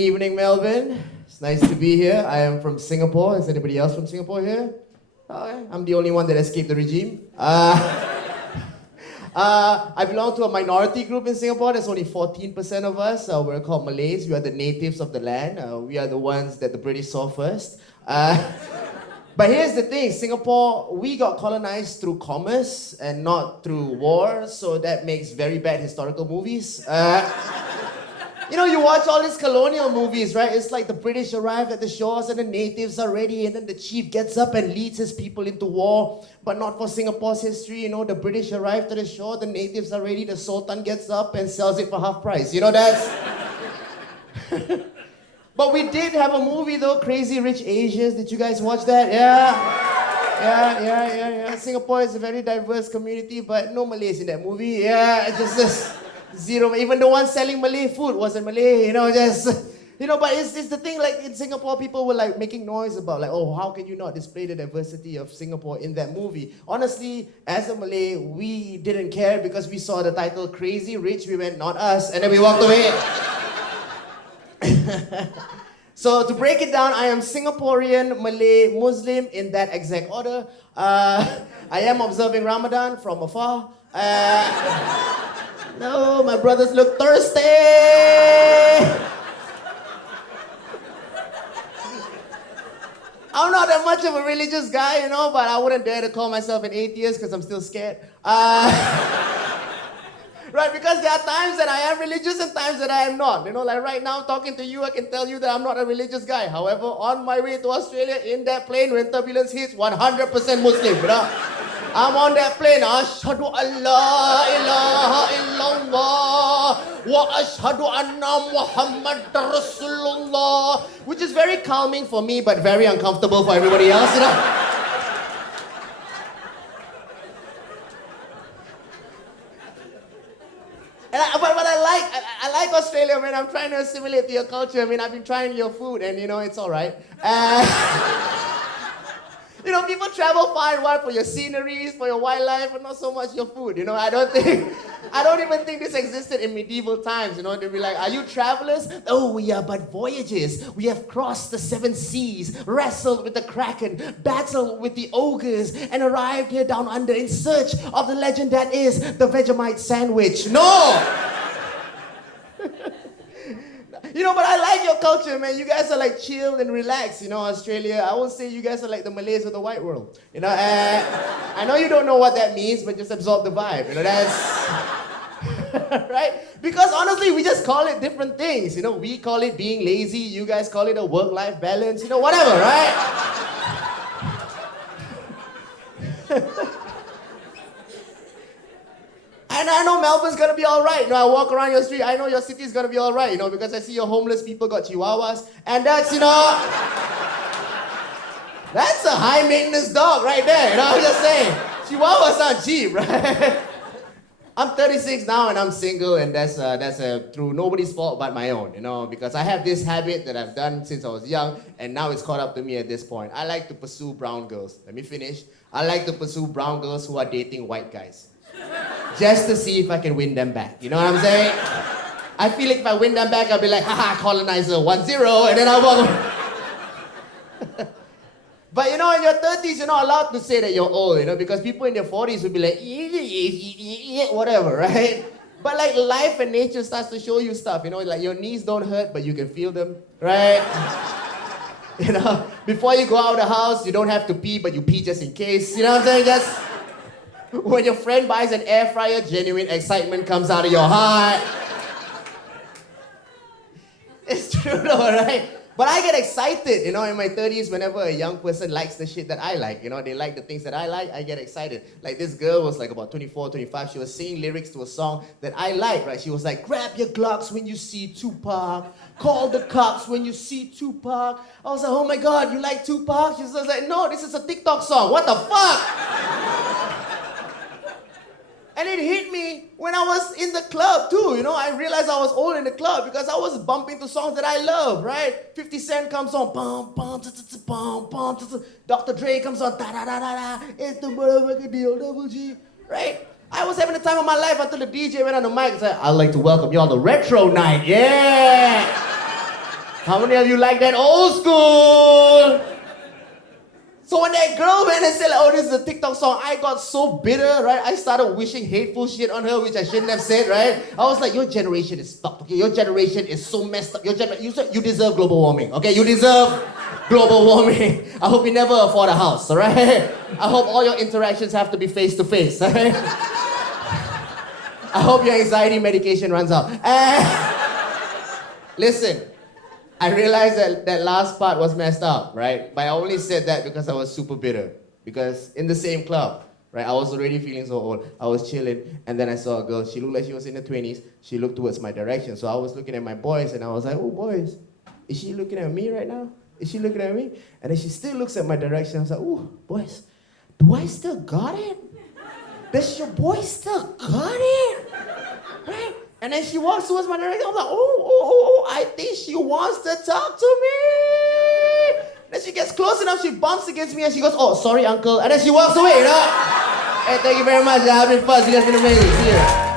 evening, Melbourne. It's nice to be here. I am from Singapore. Is anybody else from Singapore here? Okay. I'm the only one that escaped the regime. I belong to a minority group in Singapore. There's only 14% of us. We're called Malays. We are the natives of the land. We are the ones that the British saw first. But here's the thing, Singapore, we got colonized through commerce and not through war, so that makes very bad historical movies. You know, you watch all these colonial movies, right? It's like the British arrive at the shores and the natives are ready, and then the chief gets up and leads his people into war. But not for Singapore's history, you know, the British arrive to the shore, the natives are ready, the Sultan gets up and sells it for half price. You know, that's... But we did have a movie though, Crazy Rich Asians. Did you guys watch that? Yeah. Singapore is a very diverse community, but no Malays in that movie. Yeah, just zero. Even the one selling Malay food wasn't Malay, you know, but it's the thing, like in Singapore, people were like making noise about like, oh, how can you not display the diversity of Singapore in that movie? Honestly, as a Malay, we didn't care because we saw the title Crazy Rich, we went, not us, and then we walked away. So to break it down, I am Singaporean, Malay, Muslim in that exact order. I am observing Ramadan from afar. No, my brothers look thirsty. I'm not that much of a religious guy, you know, but I wouldn't dare to call myself an atheist because I'm still scared. Right, because there are times that I am religious and times that I am not. You know, like right now, talking to you, I can tell you that I'm not a religious guy. However, on my way to Australia, in that plane, when turbulence hits, 100% Muslim, you know? I'm on that plane, Ashhadu an la ilaha illallah wa ashhadu anna Muhammad Rasulullah, which is very calming for me, but very uncomfortable for everybody else, you know? But I like Australia, man. I'm trying to assimilate to your culture. I mean, I've been trying your food, and you know, it's all right. You know, people travel far and wide for your sceneries, for your wildlife, but not so much your food. You know, I don't even think this existed in medieval times. You know, they'd be like, "Are you travelers?" "Oh, we are but voyagers. We have crossed the 7 seas, wrestled with the kraken, battled with the ogres, and arrived here down under in search of the legend that is the Vegemite sandwich." No. You know, but I like your culture, man. You guys are like chill and relaxed, you know, Australia. I would say you guys are like the Malays of the white world. You know, I know you don't know what that means, but just absorb the vibe. You know, that's... right? Because honestly, we just call it different things. You know, we call it being lazy. You guys call it a work-life balance. You know, whatever, right? And I know Melbourne's gonna be all right. You know, I walk around your street, I know your city's gonna be all right, you know, because I see your homeless people got chihuahuas, and that's, you know, that's a high-maintenance dog right there, you know, I'm just saying. Chihuahuas aren't cheap, right? I'm 36 now and I'm single, and that's through nobody's fault but my own, you know, because I have this habit that I've done since I was young, and now it's caught up to me at this point. I like to pursue brown girls. Let me finish. I like to pursue brown girls who are dating white guys. Just to see if I can win them back. You know what I'm saying? I feel like if I win them back, I'll be like, haha, colonizer 1-0, and then I'll walk away. But you know, in your 30s, you're not allowed to say that you're old, you know, because people in their 40s will be like, whatever, right? But like life and nature starts to show you stuff, you know, like your knees don't hurt, but you can feel them, right? You know, before you go out of the house, you don't have to pee, but you pee just in case, you know what I'm saying? Just... When your friend buys an air fryer, genuine excitement comes out of your heart. It's true though, right? But I get excited, you know, in my 30s whenever a young person likes the shit that I like. You know, they like the things that I like, I get excited. Like this girl was like about 24, 25. She was singing lyrics to a song that I like, right? She was like, grab your Glocks when you see Tupac. Call the cops when you see Tupac. I was like, oh my God, you like Tupac? She was like, no, this is a TikTok song. What the fuck? And it hit me when I was in the club too, you know, I realized I was old in the club because I was bumping to songs that I love, right? 50 Cent comes on, bum, bum, bum, bum, Dr. Dre comes on, da-da-da-da-da, it's the motherfucking deal, double G, right? I was having the time of my life until the DJ went on the mic and said, I'd like to welcome you all to Retro Night, yeah! How many of you like that old school? So when that girl went and said, like, oh, this is a TikTok song, I got so bitter, right? I started wishing hateful shit on her, which I shouldn't have said, right? I was like, your generation is fucked, okay? Your generation is so messed up. You deserve global warming, okay? You deserve global warming. I hope you never afford a house, all right? I hope all your interactions have to be face-to-face, all right? I hope your anxiety medication runs out. Listen. I realized that last part was messed up, right? But I only said that because I was super bitter. Because in the same club, right, I was already feeling so old. I was chilling, and then I saw a girl. She looked like she was in her 20s. She looked towards my direction. So I was looking at my boys, and I was like, oh, boys, is she looking at me right now? Is she looking at me? And then she still looks at my direction. I was like, oh, boys, do I still got it? Does your boy still got it? Right? And then she walks towards my direction. I'm like, oh, I think she wants to talk to me. Then she gets close enough, she bumps against me, and she goes, oh, sorry, uncle. And then she walks away, you know? Hey, thank you very much. I've been Fuzz. You guys have been amazing. See you.